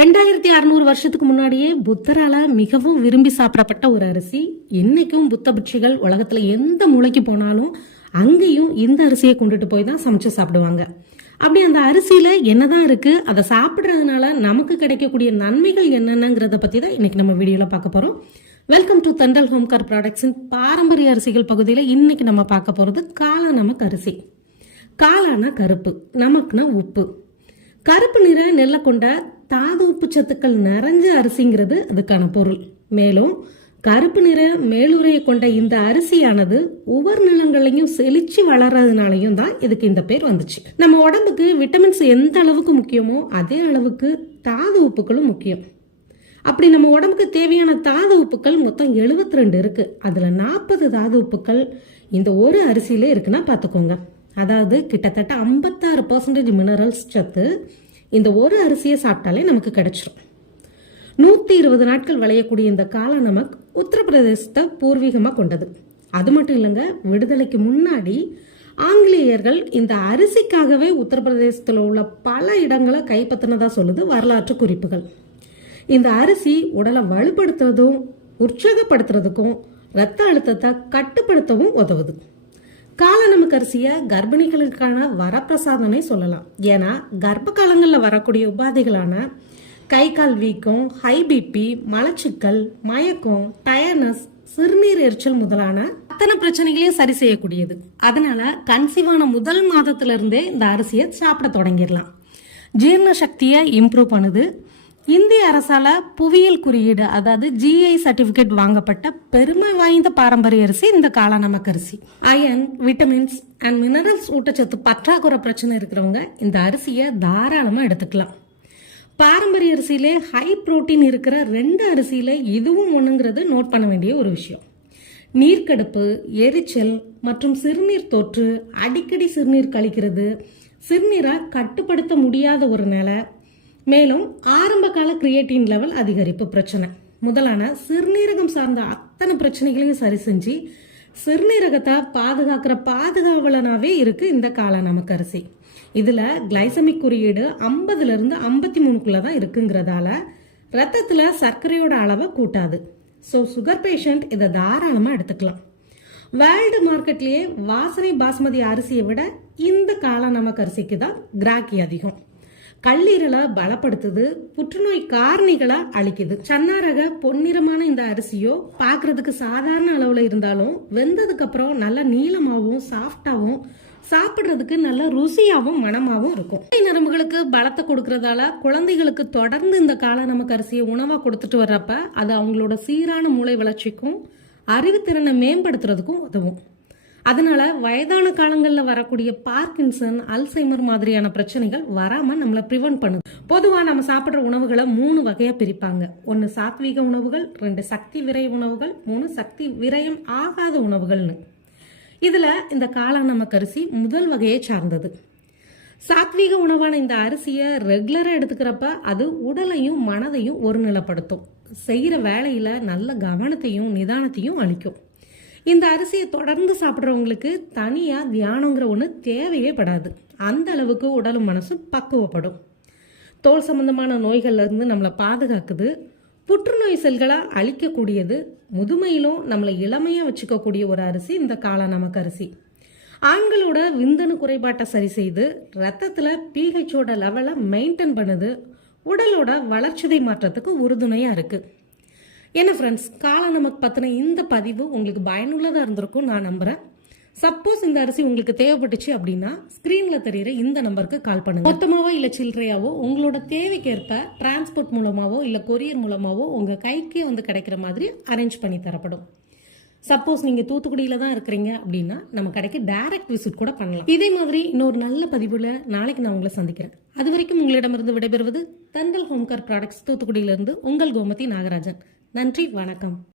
ரெண்டாயிரத்தி அறுநூறு வருஷத்துக்கு முன்னாடியே புத்தரால மிகவும் விரும்பி சாப்பிடப்பட்ட ஒரு அரிசி. இன்னைக்கும் புத்த பிட்சைகள் உலகத்துல எந்த மூலைக்கு போனாலும் அங்கேயும் இந்த அரிசியை கொண்டுட்டு போய் தான் சமைச்சு சாப்பிடுவாங்க. அப்படி அந்த அரிசியில என்னதான் இருக்கு அதை சாப்பிடுறதுனால நமக்கு கிடைக்கக்கூடிய நன்மைகள் என்னென்னங்கிறத பத்தி தான் இன்னைக்கு நம்ம வீடியோல பார்க்க போறோம். வெல்கம் டு தண்டல் ஹோம்கார் ப்ராடக்ட்ஸின் பாரம்பரிய அரிசிகள் பகுதியில் இன்னைக்கு நம்ம பார்க்க போறது காளா நமக்கு அரிசி. காளான கருப்பு நமக்குனா உப்பு. கருப்பு நிற நெல்லை கொண்ட தாது உப்பு சத்துக்கள் நிறைஞ்ச அரிசிங்கிறது அதுக்கான பொருள். மேலும் கருப்பு நிற மேலுரையை கொண்ட இந்த அரிசியானது உவர் நிலங்களையும் செழிச்சு வளர்றதுனாலையும் தான் இதுக்கு இந்த பேர் வந்துச்சு. நம்ம உடம்புக்கு விட்டமின்ஸ் எந்த அளவுக்கு முக்கியமோ அதே அளவுக்கு தாது உப்புகளும் முக்கியம். அப்படி நம்ம உடம்புக்கு தேவையான தாது உப்புக்கள் மொத்தம் 72 ரெண்டு இருக்கு. அதுல நாற்பது தாது உப்புக்கள் இந்த ஒரு அரிசியில இருக்குன்னா பார்த்துக்கோங்க. அதாவது கிட்டத்தட்ட ஐம்பத்தாறு பர்சன்டேஜ் மினரல்ஸ் சத்து இந்த ஒரு அரிசியை சாப்பிட்டாலே நமக்கு கிடைச்சிரும். நூற்றி இருபது நாட்கள் விளையக்கூடிய இந்த காளா நமக் உத்தரப்பிரதேசத்தை பூர்வீகமாக கொண்டது. அது மட்டும் இல்லைங்க விடுதலைக்கு முன்னாடி ஆங்கிலேயர்கள் இந்த அரிசிக்காகவே உத்தரப்பிரதேசத்தில் உள்ள பல இடங்களை கைப்பற்றினதா சொல்லுது வரலாற்று குறிப்புகள். இந்த அரிசி உடலை வலுப்படுத்துறதும் உற்சாகப்படுத்துறதுக்கும் ரத்த அழுத்தத்தை கட்டுப்படுத்தவும் உதவுது. கால அரிசியை கர்ப்பிணிகளுக்கான வரப்பிரசாதனை சொல்லலாம். ஏன்னா கர்ப்ப காலங்களில் வரக்கூடிய உபாதைகளான கை கால் வீக்கம் ஹை பிபி மலச்சிக்கல் மயக்கம் டயர்னஸ் சிறுநீர் எரிச்சல் முதலான அத்தனை பிரச்சனைகளையும் சரி செய்யக்கூடியது. அதனால கன்சீவான முதல் மாதத்திலிருந்தே இந்த அரிசியை சாப்பிட தொடங்கிடலாம். ஜீரண சக்தியை இம்ப்ரூவ் பண்ணுது. இந்திய அரசால புவியியல் குறியீடு அதாவது ஜிஐ சர்டிபிகேட் வாங்கப்பட்ட பெருமை வாய்ந்த பாரம்பரிய அரிசி இந்த காளாநமக்கு அரிசி. அயன் விட்டமின்ஸ் அண்ட் மினரல்ஸ் ஊட்டச்சத்து பற்றாக்குறை பிரச்சனை இருக்கிறவங்க இந்த அரிசியை தாராளமாக எடுத்துக்கலாம். பாரம்பரிய அரிசியிலே ஹை புரோட்டீன் இருக்கிற ரெண்டு அரிசியில் இதுவும் ஒன்றுங்கிறது நோட் பண்ண வேண்டிய ஒரு விஷயம். நீர்க்கடுப்பு எரிச்சல் மற்றும் சிறுநீர் தொற்று அடிக்கடி சிறுநீர் கழிக்கிறது. சிறுநீரை கட்டுப்படுத்த முடியாத ஒரு நிலை மேலும் ஆரம்ப கால கிரியேட்டின் லெவல் அதிகரிப்பு பிரச்சனை. முதலான சிறுநீரகம் சார்ந்த அத்தனை பிரச்சனைகளையும் சரி செஞ்சு சிறுநீரகத்தை பாதுகாக்கிற பாதுகாவலனாவே இருக்கு இந்த கால நமக்கு அரிசி இதுல கிளைசமிக் குறியீடு ஐம்பதுல இருந்து ஐம்பத்தி மூணுக்குள்ள தான் இருக்குங்கிறதால ரத்தத்துல சர்க்கரையோட அளவை கூட்டாது. ஸோ சுகர் பேஷண்ட் இதை தாராளமாக எடுத்துக்கலாம். வேர்ல்டு மார்க்கெட்லேயே வாசனை பாஸ்மதி அரிசியை விட இந்த கால நமக்கு அரிசிக்கு தான் கிராக்கி அதிகம். கல்லீரலை பலப்படுத்துது புற்றுநோய் காரணிகளை அழிக்குது. சன்னாரக பொன்னிறமான இந்த அரிசியோ பார்க்கறதுக்கு சாதாரண அளவில் இருந்தாலும் வெந்ததுக்கு அப்புறம் நல்ல நீளமாகவும் சாஃப்டாகவும் சாப்பிட்றதுக்கு நல்ல ருசியாகவும் மணமாகவும் இருக்கும். நரம்புகளுக்கு பலத்தை கொடுக்கறதால குழந்தைகளுக்கு தொடர்ந்து இந்த கால நமக்கு அரிசியை உணவாக கொடுத்துட்டு வர்றப்ப அது அவங்களோட சீரான மூளை வளர்ச்சிக்கும் அறிவுத்திறனை மேம்படுத்துறதுக்கும் உதவும். அதனால வயதான காலங்களில் வரக்கூடிய பார்க்கின்சன் அல்சைமர் மாதிரியான பிரச்சனைகள் வராமல் நம்மளை ப்ரிவென்ட் பண்ணுது. பொதுவாக நம்ம சாப்பிட்ற உணவுகளை மூணு வகையாக பிரிப்பாங்க. ஒன்று சாத்வீக உணவுகள் ரெண்டு சக்தி விரை உணவுகள் மூணு சக்தி விரயம் ஆகாத உணவுகள்னு. இதில் இந்த காளான் நமக்கு அரிசி முதல் வகையை சார்ந்தது. சாத்வீக உணவான இந்த அரிசியை ரெகுலராக எடுத்துக்கிறப்ப அது உடலையும் மனதையும் ஒருநிலைப்படுத்தும். செய்கிற வேலையில் நல்ல கவனத்தையும் நிதானத்தையும் அளிக்கும். இந்த அரிசியை தொடர்ந்து சாப்பிட்றவங்களுக்கு தனியாக தியானங்கிற ஒன்று தேவையே படாது. அந்த அளவுக்கு உடலும் மனசும் பக்குவப்படும். தோல் சம்பந்தமான நோய்கள்லேருந்து நம்மளை பாதுகாக்குது. புற்றுநோய் செல்களாக அழிக்கக்கூடியது முதுமையிலும் நம்மளை இளமையாக வச்சுக்கக்கூடிய ஒரு அரிசி இந்த காளா நமக்கு அரிசி. ஆண்களோட விந்தணு குறைபாட்டை சரி செய்து ரத்தத்தில் பிஹெச்சோட லெவலை மெயின்டைன் பண்ணுது. உடலோட வளர்ச்சிதை மாற்றத்துக்கு உறுதுணையாக இருக்குது என்ன ஃப்ரெண்ட்ஸ் காலை நமக்கு பற்றின இந்த பதிவு உங்களுக்கு பயனுள்ளதாக இருந்திருக்கும் நான் நம்புகிறேன் சப்போஸ் இந்த அரிசி உங்களுக்கு தேவைப்பட்டுச்சு அப்படின்னா ஸ்க்ரீனில் தெரியிற இந்த நம்பருக்கு கால் பண்ணுங்க. மொத்தமாவோ இல்லை சில்லறையாவோ உங்களோட தேவைக்கேற்ப டிரான்ஸ்போர்ட் மூலமாவோ இல்லை கொரியர் மூலமாவோ உங்கள் கைக்கே வந்து கிடைக்கிற மாதிரி அரேஞ்ச் பண்ணி தரப்படும். சப்போஸ் நீங்கள் தூத்துக்குடியில் தான் இருக்கிறீங்க அப்படின்னா நம்ம கடைக்கு டைரக்ட் விசிட் கூட பண்ணலாம். இதே மாதிரி இன்னொரு நல்ல பதிவில் நாளைக்கு நான் உங்களை சந்திக்கிறேன். அது வரைக்கும் உங்களிடமிருந்து விடைபெறுவது தண்டல் ஹோம்கார் ப்ராடக்ட்ஸ் தூத்துக்குடியிலிருந்து உங்கள் கோமதி நாகராஜன். நன்றி வணக்கம்.